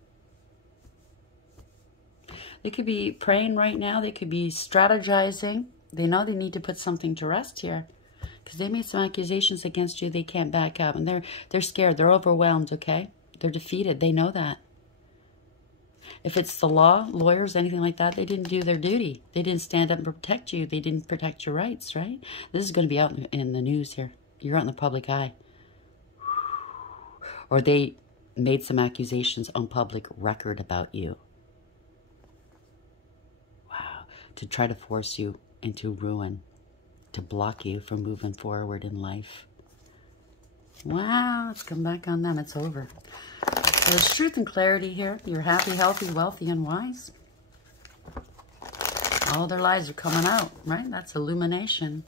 They could be praying right now. They could be strategizing. They know they need to put something to rest here. Because they made some accusations against you. They can't back up. And they're scared. They're overwhelmed, okay? They're defeated. They know that. If it's the law, lawyers, anything like that, they didn't do their duty. They didn't stand up and protect you. They didn't protect your rights, right? This is going to be out in the news here. You're out in the public eye. Or they made some accusations on public record about you. Wow. To try to force you into ruin. To block you from moving forward in life. Wow. Let's come back on them. It's over. There's truth and clarity here. You're happy, healthy, wealthy, and wise. All their lies are coming out, right? That's illumination.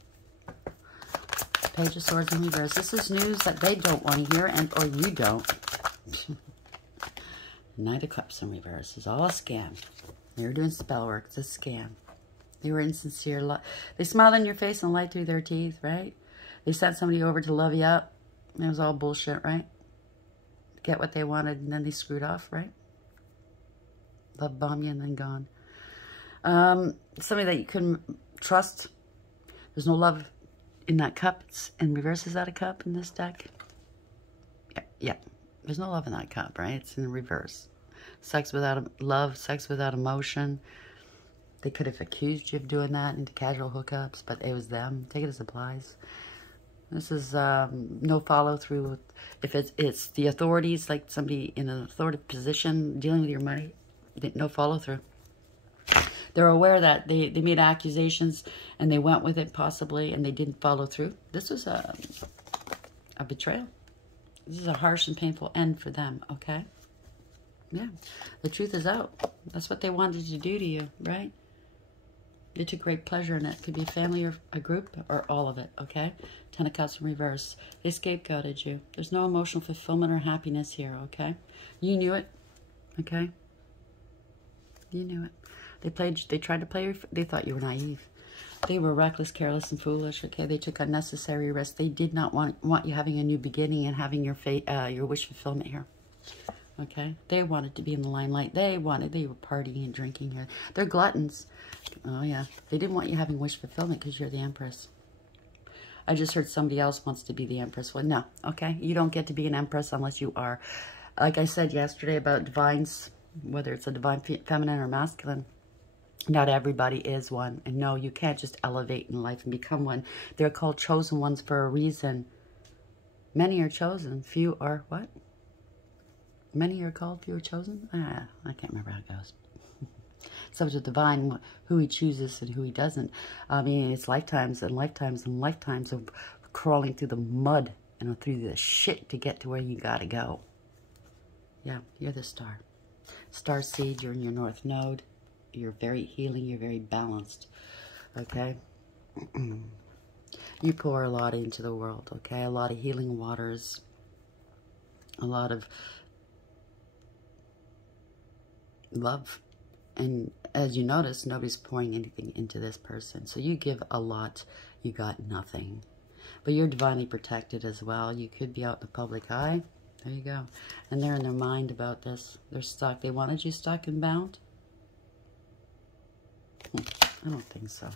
Page of Swords in reverse. This is news that they don't want to hear, or you don't. Knight of Cups in reverse is all a scam. They were doing spell work. It's a scam. They were insincere. They smiled in your face and lied through their teeth, right? They sent somebody over to love you up. It was all bullshit, right? Get what they wanted, and then they screwed off, right? Love bomb you and then gone. Somebody that you couldn't trust. There's no love in that cup. It's in reverse. Is that a cup in this deck? Yeah. There's no love in that cup, right? It's in reverse. Sex without love, sex without emotion. They could have accused you of doing that into casual hookups, but it was them. Take it as applies. This is no follow-through. If it's the authorities, like somebody in an authoritative position dealing with your money, no follow-through. They're aware that they made accusations and they went with it possibly and they didn't follow through. This was a betrayal. This is a harsh and painful end for them, okay? Yeah, the truth is out. That's what they wanted to do to you, right? They took great pleasure in it. It could be a family or a group or all of it, okay? 10 of Cups in reverse. They scapegoated you. There's no emotional fulfillment or happiness here, okay? You knew it, okay? You knew it. They tried to play you. They thought you were naive. They were reckless, careless, and foolish, okay? They took unnecessary risks. They did not want you having a new beginning and having your wish fulfillment here. Okay? They wanted to be in the limelight. They were partying and drinking here. They're gluttons. Oh, yeah. They didn't want you having wish fulfillment because you're the Empress. I just heard somebody else wants to be the Empress. Well, no. Okay? You don't get to be an Empress unless you are. Like I said yesterday about divines, whether it's a divine feminine or masculine, not everybody is one. And no, you can't just elevate in life and become one. They're called chosen ones for a reason. Many are chosen. Few are what? Many are called, few are chosen? I can't remember how it goes. So it's a divine, who he chooses and who he doesn't. I mean, it's lifetimes and lifetimes and lifetimes of crawling through the mud and through the shit to get to where you gotta go. Yeah, you're the star. Star seed, you're in your north node. You're very healing, you're very balanced. Okay? You pour a lot into the world, okay? A lot of healing waters. A lot of love. And as you notice, nobody's pouring anything into this person. So you give a lot, you got nothing. But you're divinely protected as well. You could be out in the public eye. There you go. And they're in their mind about this. They're stuck. They wanted you stuck and bound? I don't think so.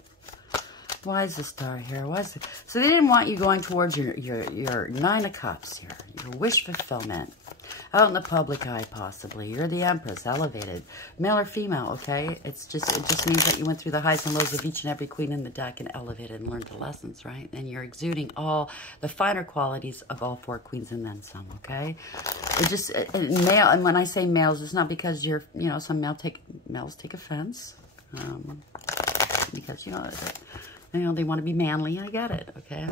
Why is the star here? Why is it? So they didn't want you going towards your 9 of Cups here. Your wish fulfillment. Out in the public eye, possibly. You're the Empress, elevated. Male or female, okay? It just means that you went through the highs and lows of each and every queen in the deck and elevated and learned the lessons, right? And you're exuding all the finer qualities of all 4 queens and then some, okay? Male, and when I say males, it's not because you're, you know, some males take offense. Because, you know, they want to be manly. I get it, okay?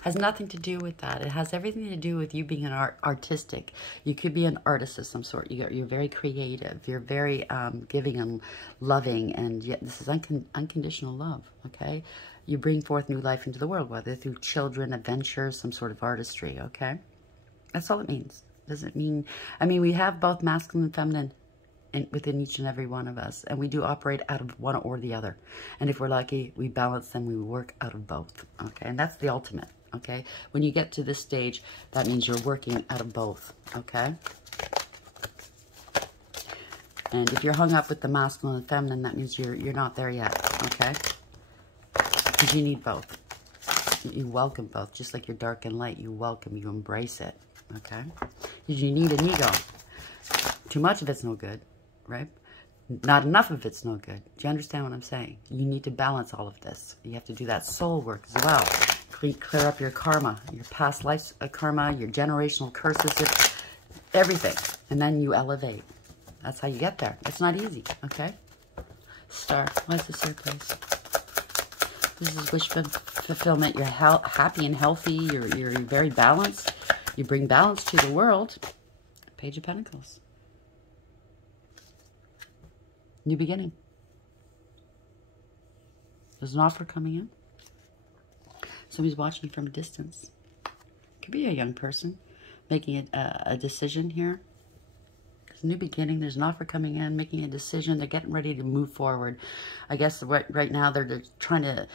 Has nothing to do with that. It has everything to do with you being an artistic. You could be an artist of some sort. You're very creative. You're very giving and loving, and yet this is unconditional love, okay? You bring forth new life into the world, whether through children, adventure, some sort of artistry, okay? That's all it means. Doesn't mean, I mean, we have both masculine and feminine within each and every one of us, and we do operate out of one or the other, and if we're lucky, we balance them, we work out of both, okay? And that's the ultimate, okay? When you get to this stage, that means you're working out of both, okay? And if you're hung up with the masculine and feminine, that means you're not there yet, okay? Because you need both. You welcome both, just like you're dark and light. You welcome, you embrace it, okay? Because you need an ego. Too much of it's no good, right? Not enough of it's no good. Do you understand what I'm saying? You need to balance all of this. You have to do that soul work as well. Clear up your karma, your past life's karma, your generational curses, everything. And then you elevate. That's how you get there. It's not easy, okay? Star, what's this here, please? This is wish fulfillment. You're happy and healthy. You're very balanced. You bring balance to the world. Page of Pentacles. New beginning. There's an offer coming in. Somebody's watching from a distance. Could be a young person making a decision here. There's a new beginning. There's an offer coming in, making a decision. They're getting ready to move forward. I guess right now they're trying to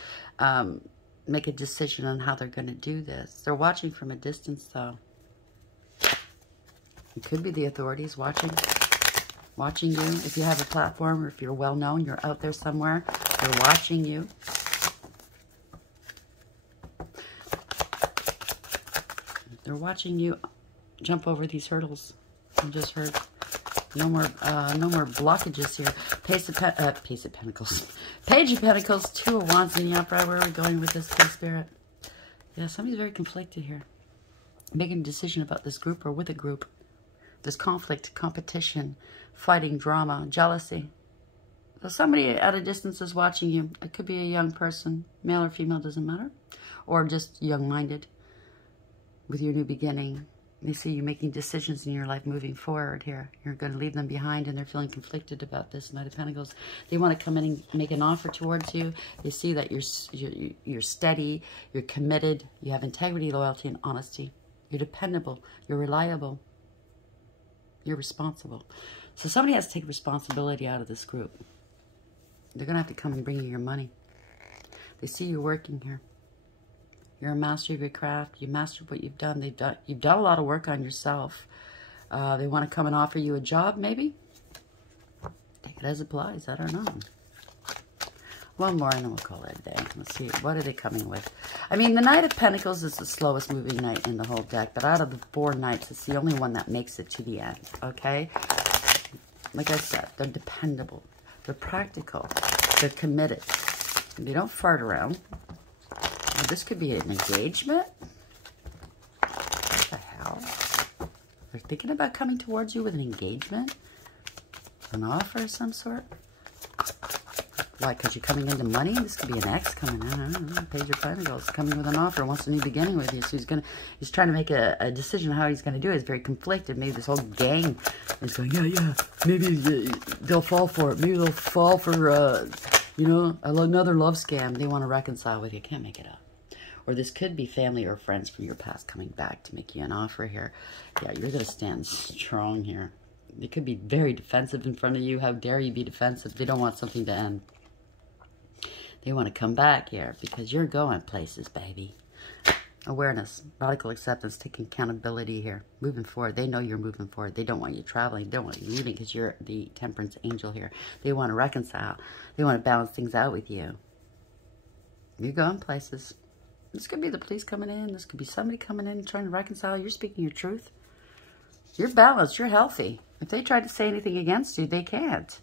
make a decision on how they're going to do this. They're watching from a distance, though. It could be the authorities watching you. If you have a platform or if you're well known, you're out there somewhere, they're watching you. They're watching you jump over these hurdles. I just heard no more blockages here. Page of Pentacles. Page of Pentacles, 2 of Wands in the Upright. Where are we going with this, King Spirit? Yeah, somebody's very conflicted here. Making a decision about this group or with a group. There's conflict, competition, fighting, drama, jealousy. So somebody at a distance is watching you. It could be a young person, male or female, doesn't matter. Or just young-minded with your new beginning. They see you making decisions in your life moving forward here. You're going to leave them behind, and they're feeling conflicted about this. Knight of Pentacles. They want to come in and make an offer towards you. They see that you're steady, you're committed, you have integrity, loyalty, and honesty. You're dependable, you're reliable. You're responsible. So somebody has to take responsibility out of this group. They're going to have to come and bring you your money. They see you working here. You're a master of your craft. You mastered what you've done. You've done a lot of work on yourself. They want to come and offer you a job, maybe? Take it as it applies. I don't know. One more and then we'll call it a day. Let's see. What are they coming with? I mean, the Knight of Pentacles is the slowest moving knight in the whole deck. But out of the 4 knights, it's the only one that makes it to the end. Okay? Like I said, they're dependable. They're practical. They're committed. They don't fart around. Well, this could be an engagement. What the hell? They're thinking about coming towards you with an engagement? An offer of some sort? Why? Because you're coming into money? This could be an ex coming in. I don't know. Page of Pentacles coming with an offer, wants a new beginning with you. So he's trying to make a decision how he's going to do it. He's very conflicted. Maybe this whole gang is going, yeah. Maybe they'll fall for it. Maybe they'll fall for, another love scam. They want to reconcile with you. Can't make it up. Or this could be family or friends from your past coming back to make you an offer here. Yeah, you're going to stand strong here. They could be very defensive in front of you. How dare you be defensive? They don't want something to end. They want to come back here because you're going places, baby. Awareness, radical acceptance, taking accountability here. Moving forward. They know you're moving forward. They don't want you traveling. They don't want you leaving because you're the temperance angel here. They want to reconcile. They want to balance things out with you. You're going places. This could be the police coming in. This could be somebody coming in trying to reconcile. You're speaking your truth. You're balanced. You're healthy. If they try to say anything against you, they can't.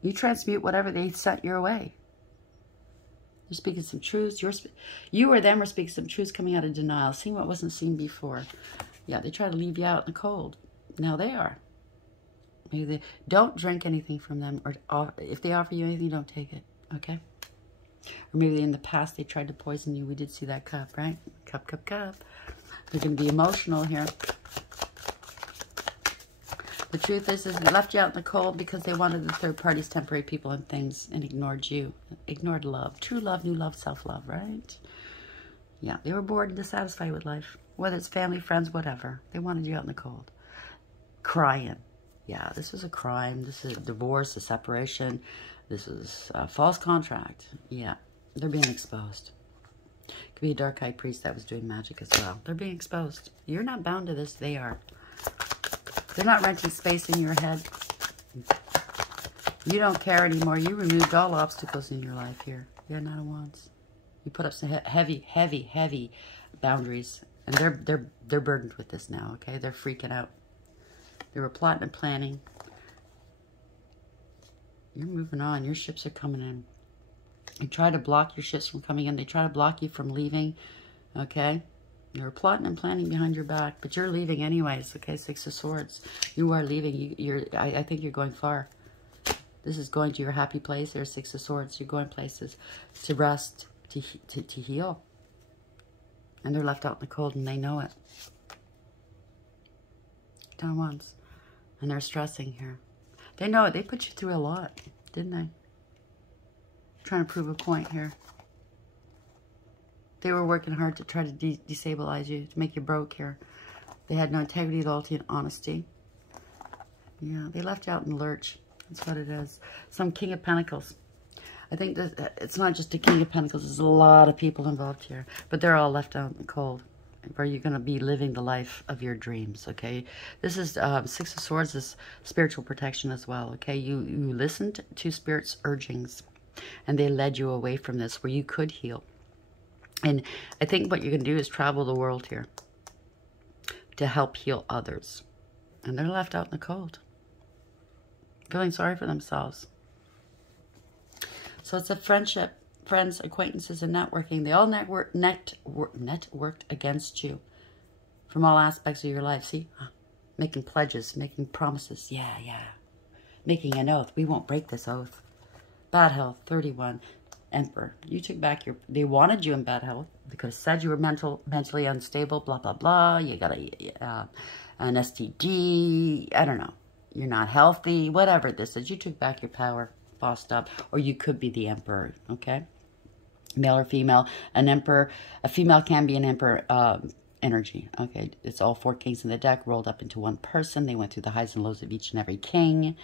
You transmute whatever they set your way. You're speaking some truths. You or them are speaking some truths coming out of denial, seeing what wasn't seen before. Yeah, they try to leave you out in the cold. Now they are. Maybe they don't drink anything from them, or if they offer you anything, don't take it. Okay? Or maybe in the past they tried to poison you. We did see that cup, right? Cup, cup, cup. They're going to be emotional here. The truth is they left you out in the cold because they wanted the third parties, temporary people and things, and ignored you. Ignored love. True love, new love, self-love, right? Yeah, they were bored and dissatisfied with life. Whether it's family, friends, whatever. They wanted you out in the cold. Crying. Yeah, this was a crime. This is a divorce, a separation. This is a false contract. Yeah, they're being exposed. Could be a dark high priest that was doing magic as well. They're being exposed. You're not bound to this. They are. They're not renting space in your head. You don't care anymore. You removed all obstacles in your life here. Yeah, Nine of Wands. You put up some heavy, heavy, heavy boundaries. And they're burdened with this now, okay? They're freaking out. They were plotting and planning. You're moving on. Your ships are coming in. They try to block your ships from coming in. They try to block you from leaving, okay? They were plotting and planning behind your back, but you're leaving anyways, okay? Six of Swords. You are leaving. I think you're going far. This is going to your happy place. There's Six of Swords. You're going places to rest, to heal. And they're left out in the cold, and they know it. Down once. And they're stressing here. They know it. They put you through a lot, didn't they? Trying to prove a point here. They were working hard to try to destabilize you, to make you broke here. They had no integrity, loyalty, and honesty. Yeah, they left you out in the lurch. That's what it is. Some King of Pentacles. I think that it's not just a King of Pentacles. There's a lot of people involved here. But they're all left out in the cold. Where you're going to be living the life of your dreams, okay? This is, Six of Swords is spiritual protection as well, okay? You listened to Spirit's urgings. And they led you away from this where you could heal. And I think what you're going to do is travel the world here to help heal others. And they're left out in the cold, feeling sorry for themselves. So it's a friendship, friends, acquaintances, and networking. They all networked against you from all aspects of your life. See? Making pledges, making promises. Yeah, yeah. Making an oath. We won't break this oath. Bad health, 31. Emperor. You took back your... They wanted you in bad health. They could have said you were mentally unstable, blah, blah, blah. You got an STD. I don't know. You're not healthy. Whatever this is. You took back your power. Bossed up. Or you could be the emperor. Okay? Male or female. An emperor. A female can be an emperor energy. Okay? It's all 4 kings in the deck rolled up into one person. They went through the highs and lows of each and every king.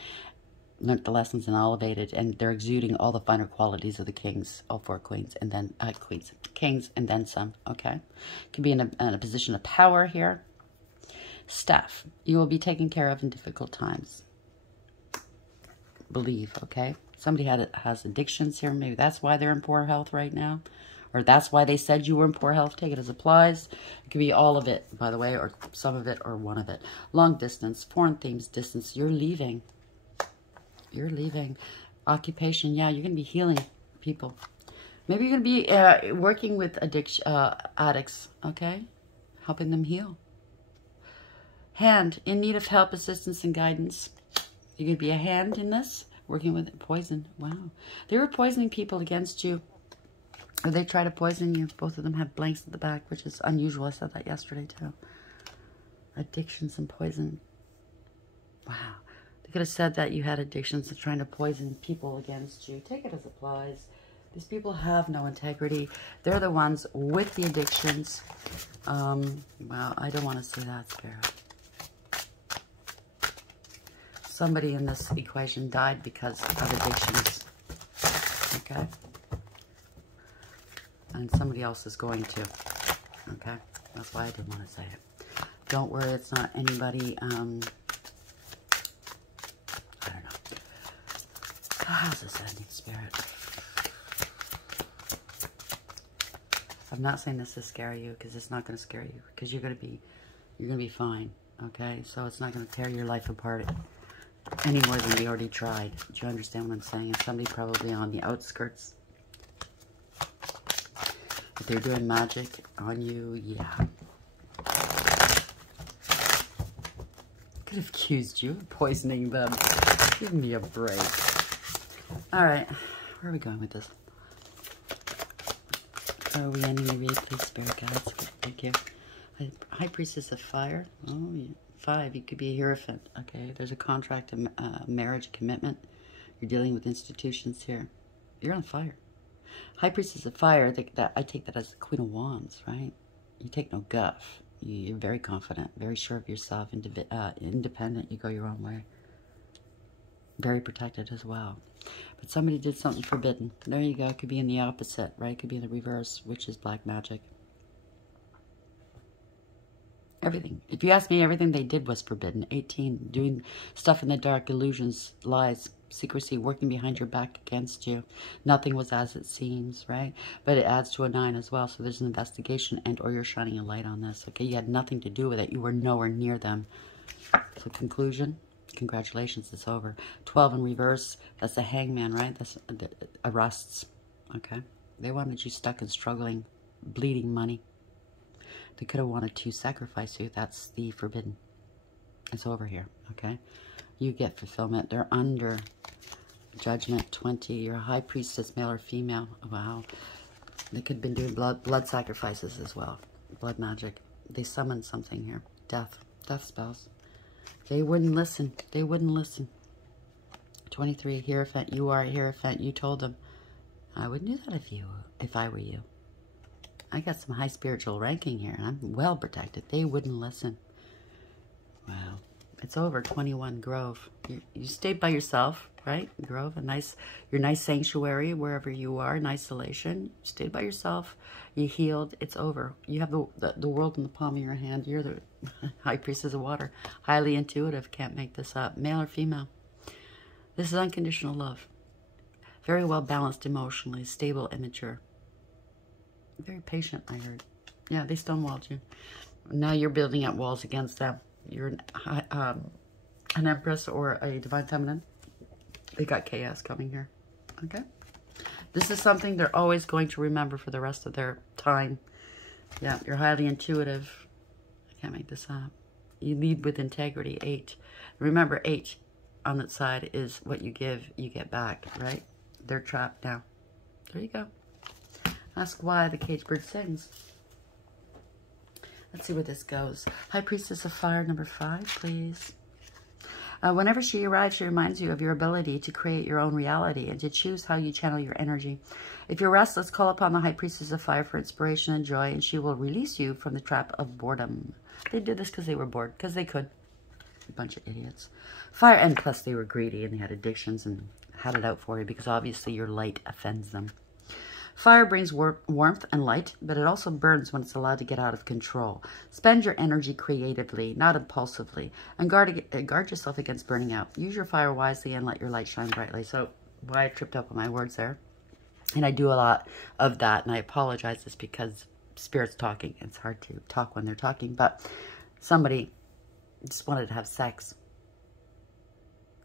Learned the lessons and elevated, and they're exuding all the finer qualities of the kings, all 4 queens, and then kings, and then some. Okay, could be in a position of power here. Staff, you will be taken care of in difficult times. Believe, okay. Somebody has addictions here. Maybe that's why they're in poor health right now, or that's why they said you were in poor health. Take it as applies. It could be all of it, by the way, or some of it, or one of it. Long distance, foreign themes, distance. You're leaving. You're leaving. Occupation, yeah, you're going to be healing people. Maybe you're going to be working with addicts, okay? Helping them heal. Hand, in need of help, assistance, and guidance. You're going to be a hand in this, working with poison. Wow. They were poisoning people against you. Or they try to poison you. Both of them have blanks at the back, which is unusual. I said that yesterday, too. Addictions and poison. Wow. They could have said that you had addictions and trying to poison people against you. Take it as applies. These people have no integrity. They're the ones with the addictions. Well, I don't want to say that, Spirit. Somebody in this equation died because of addictions. Okay? And somebody else is going to. Okay? That's why I didn't want to say it. Don't worry, it's not anybody... How's this ending, Spirit? I'm not saying this to scare you, because it's not going to scare you, because you're going to be fine. okay? So it's not going to tear your life apart any more than you already tried. Do you understand what I'm saying? It's somebody probably on the outskirts. If they're doing magic on you, yeah. Could have accused you of poisoning them. Give me a break. All right, where are we going with this? Are we ending the read, please, Spirit Guides? Thank you. High Priestess of Fire. Oh, yeah. 5, you could be a Hierophant. Okay, there's a contract, a marriage, commitment. You're dealing with institutions here. You're on fire. High Priestess of Fire, I take that as the Queen of Wands, right? You take no guff. You're very confident, very sure of yourself, independent. You go your own way. Very protected as well. But somebody did something forbidden. There you go. It could be in the opposite, right? It could be in the reverse, which is black magic. Everything. If you ask me, everything they did was forbidden. 18, doing stuff in the dark, illusions, lies, secrecy, working behind your back against you. Nothing was as it seems, right? But it adds to a 9 as well. So there's an investigation and or you're shining a light on this, okay? You had nothing to do with it. You were nowhere near them. So conclusion, congratulations, it's over. 12 in reverse, that's the Hangman, right? That's arrests, okay? They wanted you stuck and struggling, bleeding money. They could have wanted to sacrifice you. That's the forbidden. It's over here, okay? You get fulfillment. They're under judgment. 20. You're a high priestess, male or female. Wow. They could have been doing blood sacrifices as well. Blood magic. They summoned something here. Death. Death spells. They wouldn't listen. They wouldn't listen. 23. Hierophant. You are a Hierophant. You told them. I wouldn't do that if I were you. I got some high spiritual ranking here, and I'm well protected. They wouldn't listen. Wow. It's over. 21, Grove. You stayed by yourself, right? Grove, your nice sanctuary, wherever you are, in isolation. You stayed by yourself. You healed. It's over. You have the world in the palm of your hand. You're the High Priestess of Water. Highly intuitive. Can't make this up. Male or female. This is unconditional love. Very well balanced emotionally. Stable, immature. Very patient, I heard. Yeah, they stonewalled you. Now you're building up walls against them. You're an Empress or a Divine Feminine. They got chaos coming here. Okay? This is something they're always going to remember for the rest of their time. Yeah, you're highly intuitive. I can't make this up. You lead with integrity. 8. Remember, 8 on that side is what you give, you get back, right? They're trapped now. There you go. Ask why the cage bird sings. Let's see where this goes. High Priestess of Fire, number 5, please. Whenever she arrives, she reminds you of your ability to create your own reality and to choose how you channel your energy. If you're restless, call upon the High Priestess of Fire for inspiration and joy, and she will release you from the trap of boredom. They did this because they were bored, because they could. A bunch of idiots. Fire, and plus they were greedy and they had addictions and had it out for you because obviously your light offends them. Fire brings warmth and light, but it also burns when it's allowed to get out of control. Spend your energy creatively, not impulsively, and guard yourself against burning out. Use your fire wisely and let your light shine brightly. So, why I tripped up on my words there. And I do a lot of that, and I apologize just because Spirit's talking. It's hard to talk when they're talking, but somebody just wanted to have sex.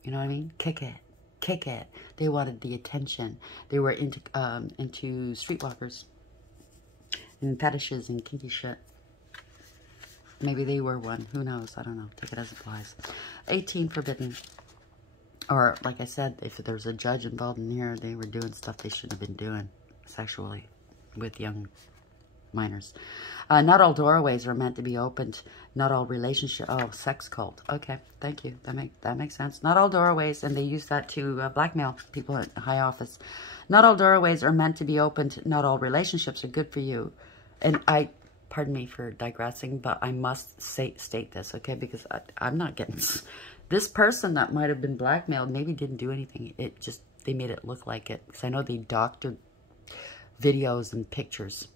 You know what I mean? Kick it. Kick it. They wanted the attention. They were into streetwalkers and fetishes and kinky shit. Maybe they were one. Who knows? I don't know. Take it as it applies. 18, forbidden. Or, like I said, if there's a judge involved in here, they were doing stuff they shouldn't have been doing sexually with young minors. Not all doorways are meant to be opened. Not all relationship. Oh, sex cult. Okay, thank you. That makes sense. Not all doorways, and they use that to blackmail people at high office. Not all doorways are meant to be opened. Not all relationships are good for you. And pardon me for digressing, but I must state this, okay? Because I'm not getting this person that might have been blackmailed. Maybe didn't do anything. It just they made it look like it. Because I know they doctored videos and pictures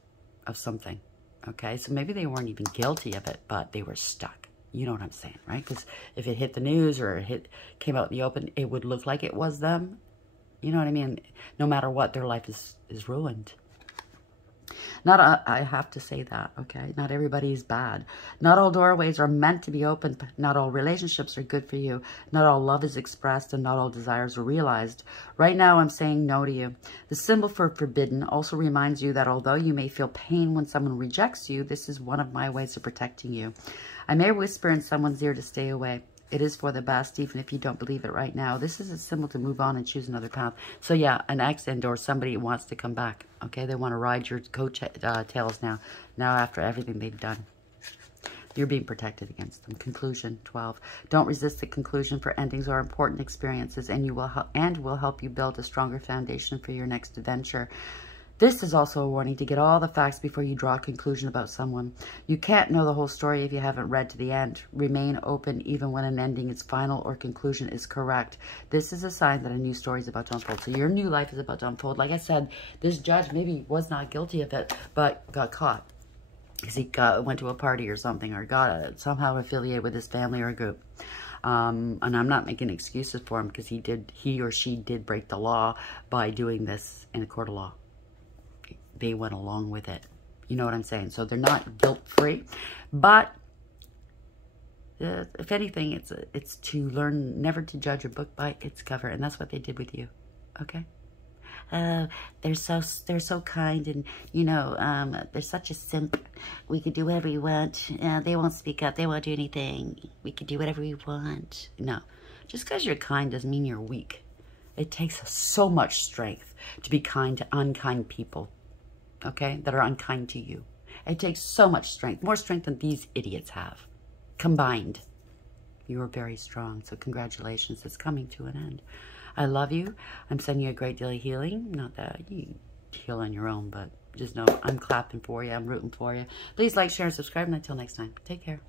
of something, okay? So maybe they weren't even guilty of it, but they were stuck. You know what I'm saying, right? Because if it hit the news or came out in the open, it would look like it was them. You know what I mean? No matter what, their life is ruined. I have to say that, okay? Not everybody is bad. Not all doorways are meant to be opened. Not all relationships are good for you. Not all love is expressed, and not all desires are realized. Right now, I'm saying no to you. The symbol for forbidden also reminds you that although you may feel pain when someone rejects you, this is one of my ways of protecting you. I may whisper in someone's ear to stay away. It is for the best, even if you don't believe it right now. This is a symbol to move on and choose another path. So yeah, an ex and or somebody wants to come back. Okay, they want to ride your coattails now. Now after everything they've done. You're being protected against them. Conclusion 12. Don't resist the conclusion, for endings are important experiences, and will help you build a stronger foundation for your next adventure. This is also a warning to get all the facts before you draw a conclusion about someone. You can't know the whole story if you haven't read to the end. Remain open even when an ending is final or conclusion is correct. This is a sign that a new story is about to unfold. So your new life is about to unfold. Like I said, this judge maybe was not guilty of it, but got caught because he went to a party or something, or got somehow affiliated with his family or a group. And I'm not making excuses for him, because he or she did break the law by doing this in a court of law. They went along with it. You know what I'm saying? So they're not guilt-free. But if anything, it's to learn never to judge a book by its cover. And that's what they did with you. Okay? They're so kind, and, you know, they're such a simp. We could do whatever we want. They won't speak up. They won't do anything. We could do whatever we want. No. Just because you're kind doesn't mean you're weak. It takes so much strength to be kind to unkind people. Okay, that are unkind to you. It takes so much strength, more strength than these idiots have. Combined, you are very strong, so congratulations, it's coming to an end. I love you. I'm sending you a great deal of healing. Not that you heal on your own, but just know I'm clapping for you, I'm rooting for you. Please like, share, and subscribe, and until next time, take care.